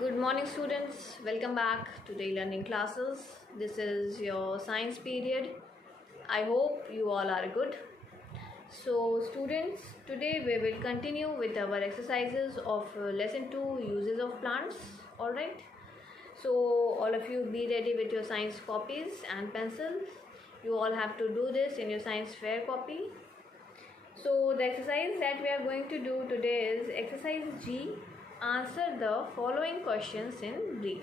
Good morning, students. Welcome back to the learning classes. This is your science period. I hope you all are good. So, students, today we will continue with our exercises of lesson 2, uses of plants. All right. So, all of you be ready with your science copies and pencils. You all have to do this in your science fair copy. So, the exercise that we are going to do today is exercise G. Answer the following questions in brief.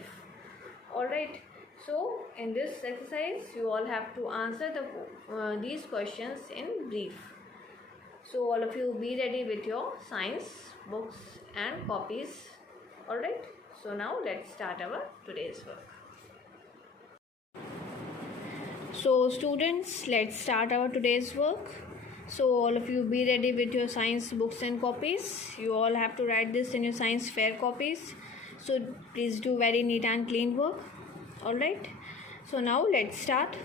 Alright, so in this exercise you all have to answer these questions in brief. So all of you be ready with your science books and copies. Alright, so now let's start our today's work. So students, let's start our today's work. So all of you be ready with your science books and copies. You all have to write this in your science fair copies. So please do very neat and clean work. Alright. So now let's start.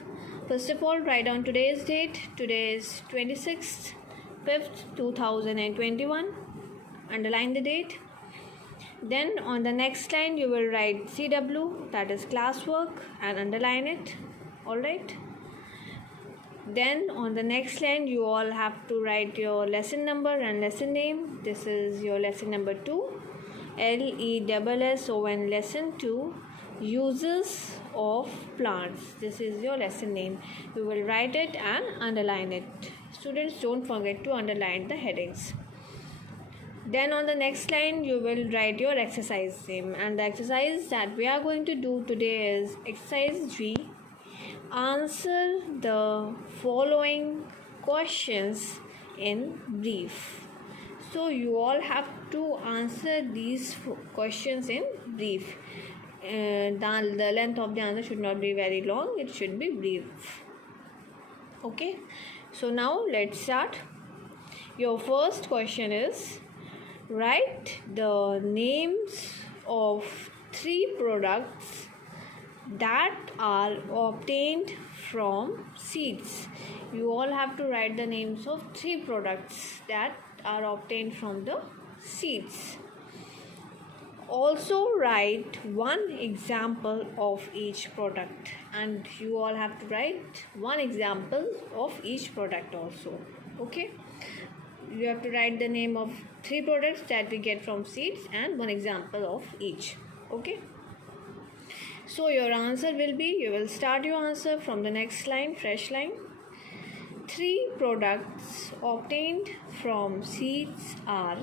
First of all, write down today's date. Today is 26th, 5th, 2021. Underline the date. Then on the next line you will write CW, that is classwork, and underline it. Alright. Then on the next line you all have to write your lesson number and lesson name. This is your lesson number 2, LESSON lesson 2, uses of plants. This is your lesson name. You will write it and underline it. Students, don't forget to underline the headings. Then on the next line you will write your exercise name, and the exercise that we are going to do today is exercise G. Answer the following questions in brief. So you all have to answer these questions in brief. The length of the answer should not be very long, it should be brief. Okay, so now let's start. Your first question is, write the names of 3 products that are obtained from seeds. You all have to write the names of 3 products that are obtained from the seeds. Also write one example of each product, and you all have to write one example of each product also. Okay, you have to write the name of 3 products that we get from seeds and one example of each. Okay, so your answer will be, you will start your answer from the next line, fresh line. 3 products obtained from seeds are: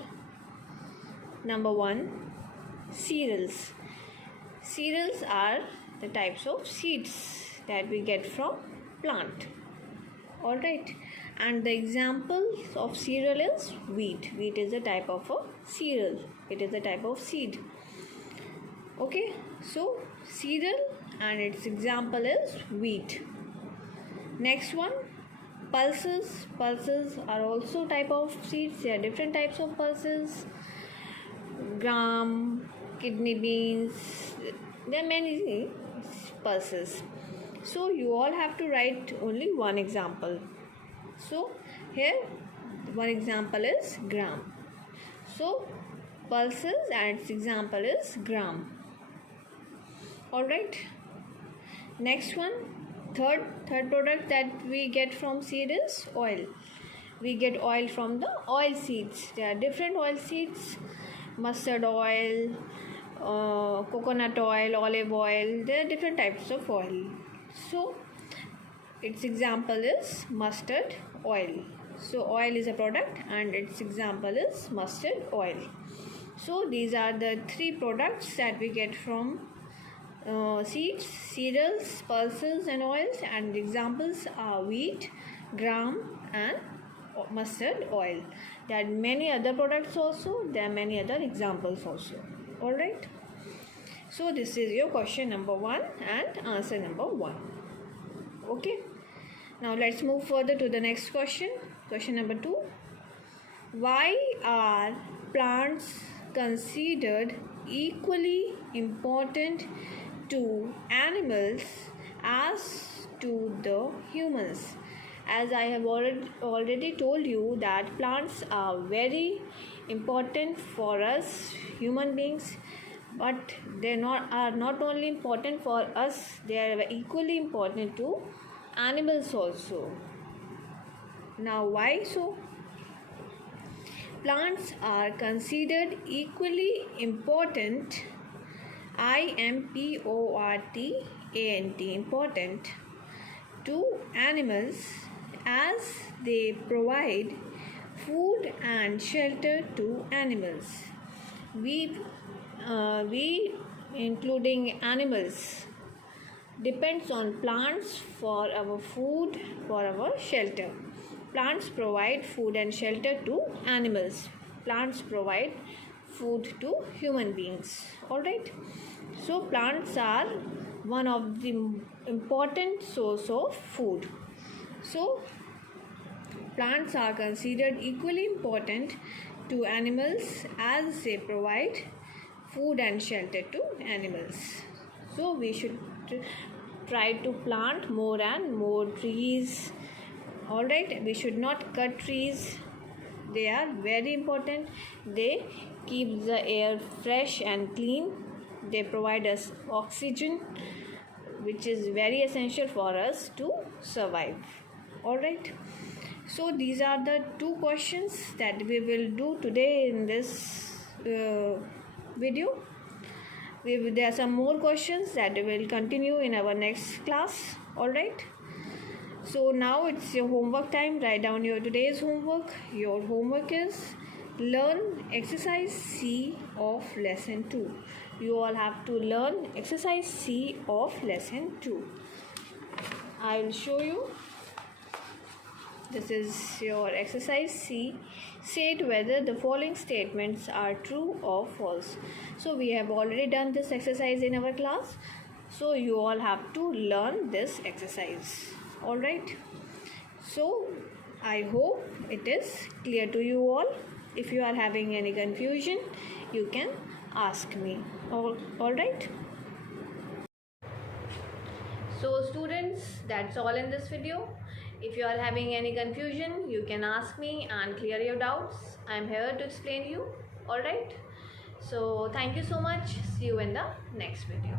number 1, cereals. Cereals are the types of seeds that we get from plant. Alright, and the example of cereal is wheat. Wheat is a type of a cereal. It is a type of seed. Okay, so cereal and its example is wheat. Next one, pulses. Pulses are also type of seeds. There are different types of pulses. Gram, kidney beans, there are many pulses. So you all have to write only one example. So here one example is gram. So pulses and its example is gram. Alright, next one, third product that we get from seed is oil. We get oil from the oil seeds. There are different oil seeds: mustard oil, coconut oil, olive oil. There are different types of oil. So its example is mustard oil. So oil is a product and its example is mustard oil. So these are the 3 products that we get from seeds, cereals, pulses and oils, and the examples are wheat, gram and mustard oil. There are many other products also, there are many other examples also. Alright, so this is your question number 1 and answer number 1. Okay, now let's move further to the next question. Question number 2. Why are plants considered equally important to animals as to the humans? As I have already told you that plants are very important for us human beings, but they are not only important for us, they are equally important to animals also. Now why so? Plants are considered equally important, important to animals, as they provide food and shelter to animals. We including animals depends on plants for our food, for our shelter. Plants provide food and shelter to animals. Plants provide food to human beings. All right. So plants are one of the important source of food. So plants are considered equally important to animals, as they provide food and shelter to animals. So we should try to plant more and more trees. All right, we should not cut trees. They are very important. They keep the air fresh and clean. They provide us oxygen, which is very essential for us to survive. All right, so these are the 2 questions that we will do today in this video. There are some more questions that will continue in our next class. All right, so now it's your homework time. Write down your today's homework. Your homework is learn exercise C of lesson 2. You all have to learn exercise C of lesson 2. I will show you. This is your exercise C. State whether the following statements are true or false. So we have already done this exercise in our class. So you all have to learn this exercise. All right. So I hope it is clear to you all. If you are having any confusion, you can ask me. All right. So students, that's all in this video. If you are having any confusion, you can ask me and clear your doubts. I am here to explain you. All right. So thank you so much. See you in the next video.